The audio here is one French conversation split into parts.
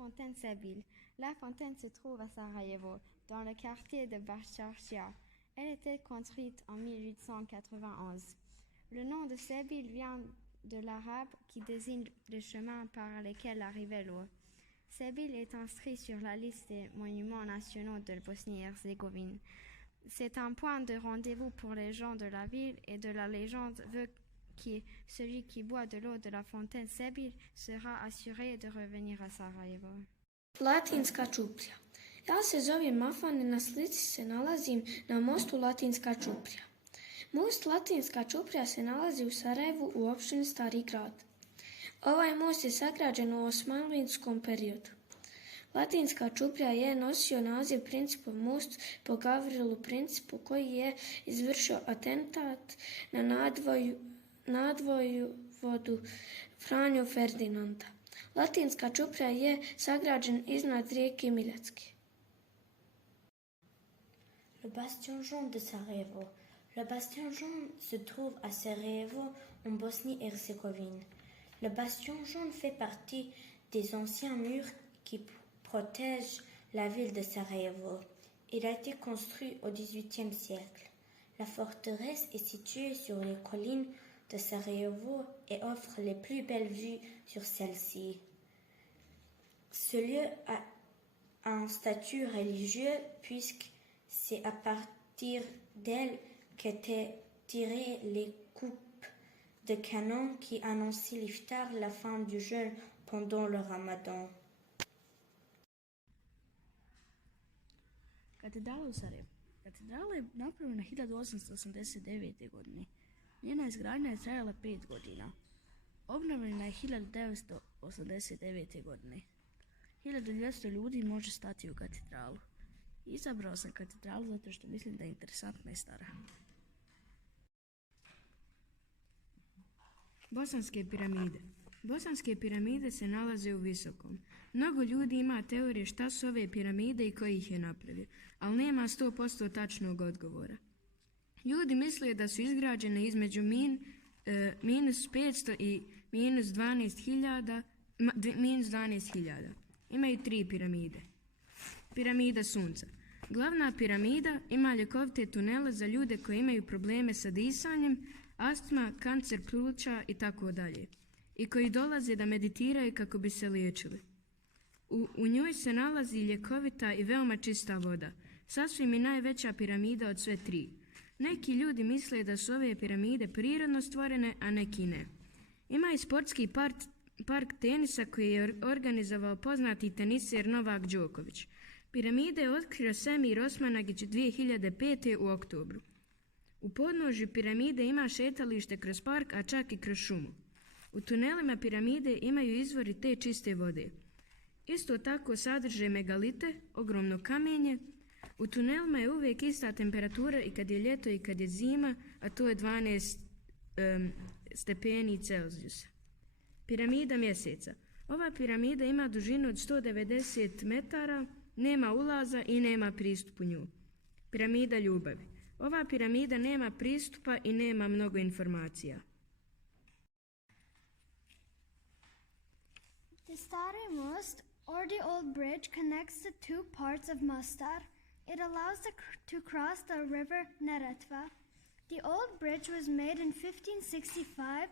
fontaine Sebil. La fontaine se trouve à Sarajevo, dans le quartier de Baščaršija. Elle était construite en 1891. Le nom de Sebil vient de l'arabe qui désigne le chemin par lequel arrivait l'eau. Sebil est inscrit sur la liste des monuments nationaux de Bosnie-Herzégovine. C'est un point de rendez-vous pour les gens de la ville et de la légende veut que celui qui boit de l'eau de la fontaine Sebil sera assuré de revenir à Sarajevo. Latinska čuprija. Ja se zovem Mafan i na slici se nalazim na mostu Latinska čuprija. Most Latinska čuprija se nalazi u Sarajevu u opštini Stari grad. Ovaj most je sagrađen u osmanlinskom periodu. Latinska čuprija je nosio naziv Principov most po Gavrilu Principu koji je izvršio atentat na nadvojvodu Franju Ferdinanda. Latinska čuprija je sagrađen iznad rijeke Miljacke. Le bastion jaune de Sarajevo. Le bastion jaune se trouve à Sarajevo, en Bosnie-Herzégovine. Le bastion jaune fait partie des anciens murs qui protègent la ville de Sarajevo. Il a été construit au XVIIIe siècle. La forteresse est située sur les collines de Sarajevo et offre les plus belles vues sur celle-ci. Ce lieu a un statut religieux puisque c'est à partir d'elle qu'étaient tirées les coupes de canon qui annonçaient l'iftar, la fin du jeûne pendant le ramadan. Katedrala u Sarajevu. Katedrala je napravljena 1889. godine. Njena izgradnja je trajala 5 godina. Obnovljena je 1989. godine. 1200 ljudi može stati u katedralu. Izabrao sam katedralu zato što mislim da je interesantna i stara. Bosanske piramide. Bosanske piramide se nalaze u Visokom. Mnogo ljudi ima teorije šta su ove piramide i ko ih je napravio, ali nema 100% tačnog odgovora. Ljudi misle da su izgrađene između minus 500 i minus 12.000. Imaju 3 piramide. Piramida Sunca. Glavna piramida ima ljekovite tunele za ljude koji imaju probleme sa disanjem, astma, kancer pluća i tako dalje. I koji dolaze da meditiraju kako bi se liječili. U njoj se nalazi ljekovita i veoma čista voda. Sasvim je najveća piramida od sve 3. Neki ljudi misle da su ove piramide prirodno stvorene, a neki ne. Ima i sportski park tenisa koji je organizovao poznati teniser Novak Đoković. Piramide je otkrio Semir Osmanagić 2005. u oktobru. U podnožju piramide ima šetalište kroz park, a čak i kroz šumu. U tunelima piramide imaju izvori te čiste vode. Isto tako sadrže megalite, ogromno kamenje. U tunelima je uvijek ista temperatura i kad je ljeto i kad je zima, a to je 12 stepeni Celzijusa. Piramida Mjeseca. Ova piramida ima dužinu od 190 metara, nema ulaza i nema pristupu nju. Piramida Ljubavi. Ova piramida nema pristupa i nema mnogo informacija. The Stari Most, or the Old Bridge, connects the two parts of Mostar. It allows to cross the river Neretva. The old bridge was made in 1565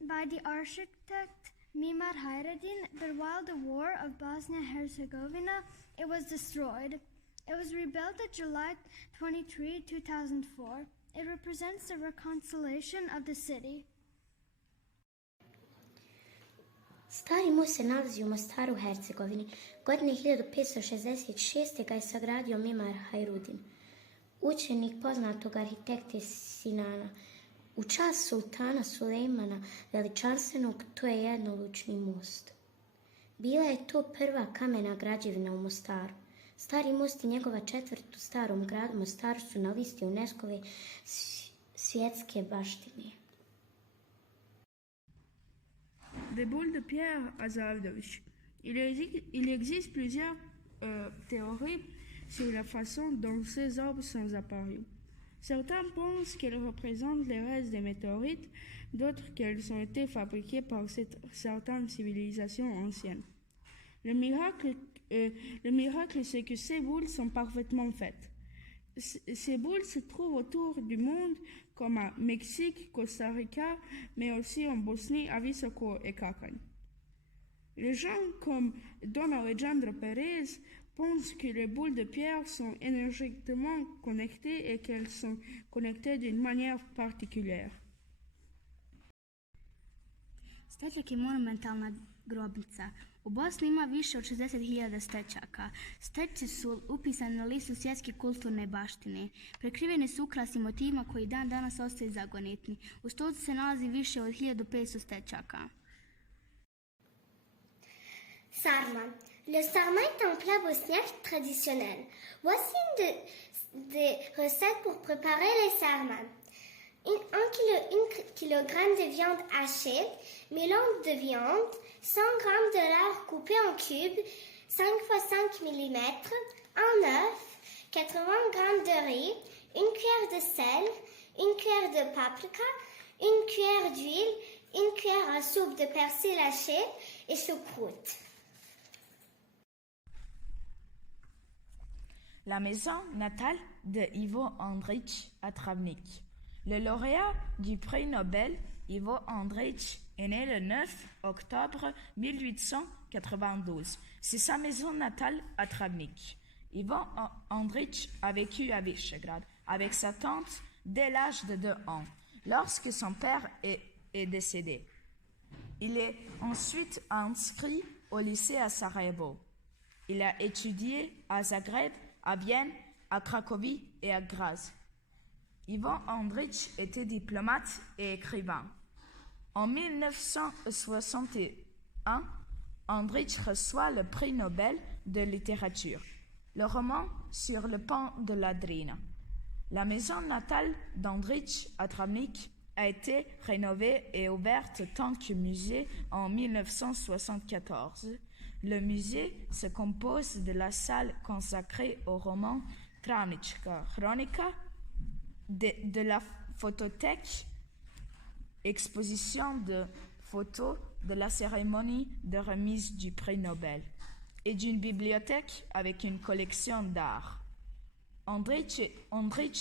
by the architect Mimar Hayreddin, but while the War of Bosnia-Herzegovina, it was destroyed. It was rebuilt on July 23, 2004. It represents the reconciliation of the city. Stari most se nalazi u Mostaru, Hercegovini. Godine 1566. ga je sagradio Mimar Hayreddin, učenik poznatog arhitekte Sinana. U čast sultana Sulejmana Veličanstvenog, to je jednolučni most. Bila je to prva kamena građevina u Mostaru. Stari most i njegova četvrt u starom gradu Mostaru su na listi UNESCO-ve svjetske baštine. Des boules de pierre à Zahavdović. Il existe plusieurs théories sur la façon dont ces arbres sont apparus. Certains pensent qu'elles représentent les restes des météorites, d'autres qu'elles ont été fabriquées par certaines civilisations anciennes. Le miracle, c'est que ces boules sont parfaitement faites. Ces boules se trouvent autour du monde, comme à Mexique, Costa Rica, mais aussi en Bosnie, à Visoko et Kakan. Les gens comme Don Alejandro Pérez pensent que les boules de pierre sont énergétiquement connectées et qu'elles sont connectées d'une manière particulière. Stećak je monumentalna grobnica. U Bosni ima više od 60.000 stećaka. Stećci su upisani na listu svjetske kulturne baštine. Prekriveni su ukrasnim motivima koji dan danas ostaju zagonetni. U stolcu se nalazi više od 1500 stećaka. Sarma. Le sarma est un plat bosniaque traditionnel. Voici des recettes pour préparer les sarmas. 1 kg de viande hachée, mélange de viande, 100 g de lard coupé en cubes, 5 x 5 mm, un œuf, 80 g de riz, une cuillère de sel, une cuillère de paprika, une cuillère d'huile, une cuillère à soupe de persil haché et choucroute. La maison natale de Ivo Andrić à Travnik. Le lauréat du prix Nobel, Ivo Andrić, est né le 9 octobre 1892. C'est sa maison natale à Travnik. Ivo Andrić a vécu à Visegrad avec sa tante dès l'âge de 2 ans, lorsque son père est décédé. Il est ensuite inscrit au lycée à Sarajevo. Il a étudié à Zagreb, à Vienne, à Cracovie et à Graz. Ivo Andrić était diplomate et écrivain. En 1961, Andrić reçoit le prix Nobel de littérature, le roman Sur le pont de la Drina. La maison natale d'Andrić à Travnik a été rénovée et ouverte tant que musée en 1974. Le musée se compose de la salle consacrée au roman Travnička Hronika, de la photothèque, exposition de photos de la cérémonie de remise du prix Nobel, et d'une bibliothèque avec une collection d'art. Andrić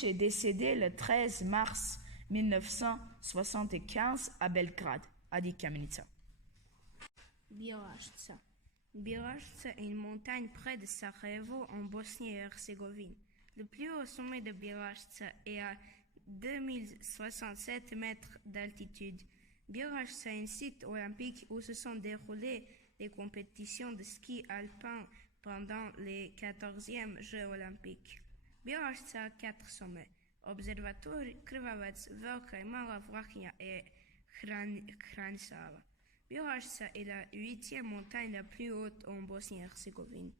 est décédé le 13 mars 1975 à Belgrade, à Dika-Minica. Bjelaštica. Bjelaštica est une montagne près de Sarajevo en Bosnie-et-Herzégovine. Le plus haut sommet de Bjelaštica est à 2067 mètres d'altitude. Bjelaštica est un site olympique où se sont déroulées les compétitions de ski alpin pendant les 14e Jeux olympiques. Bjelaštica a 4 sommets: Observatorij, Krvavac, Velika i Mala Vlahinja et Hranisava. Bjelaštica est la 8e montagne la plus haute en Bosnie-et-Herzégovine.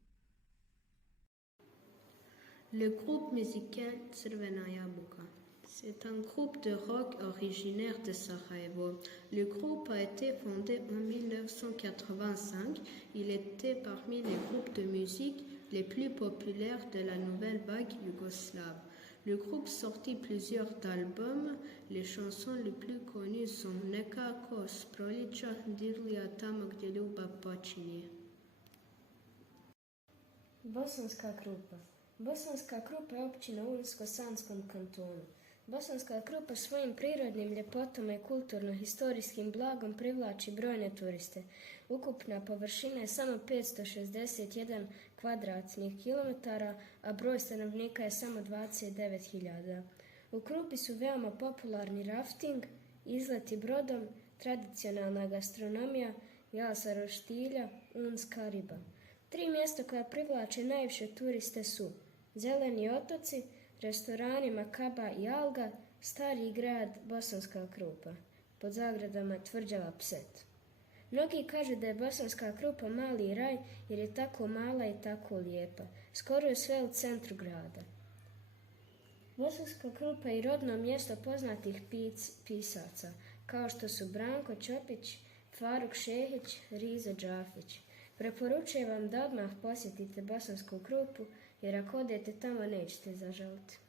Le groupe musical Crvena Jabuka. C'est un groupe de rock originaire de Sarajevo. Le groupe a été fondé en 1985. Il était parmi les groupes de musique les plus populaires de la nouvelle vague yougoslave. Le groupe sortit plusieurs albums. Les chansons les plus connues sont Nekako, S proljeća, Dirlija, Tamo gdje ljubav počinje. Bosanska Krupa. Bosanska Krupa je općina u Unsko-Sanskom kantonu. Bosanska Krupa svojim prirodnim ljepotama i kulturno-historijskim blagom privlači brojne turiste. Ukupna površina je samo 561 kvadratnih kilometara, a broj stanovnika je samo 29.000. U Krupi su veoma popularni rafting, izleti brodom, tradicionalna gastronomija, jasa roštilja, unska riba. 3 mjesta koja privlače najviše turiste su Zeleni otoci, restorani Makaba i Alga, stari grad Bosanska Krupa, pod zagradama tvrđava Pset. Mnogi kažu da je Bosanska Krupa mali raj jer je tako mala i tako lijepa. Skoro je sve u centru grada. Bosanska Krupa je rodno mjesto poznatih pisaca, kao što su Branko Ćopić, Faruk Šehić, Riza Džafić. Preporučujem vam da odmah posjetite Bosansku Krupu, jer ako odete tamo nećete zažaliti.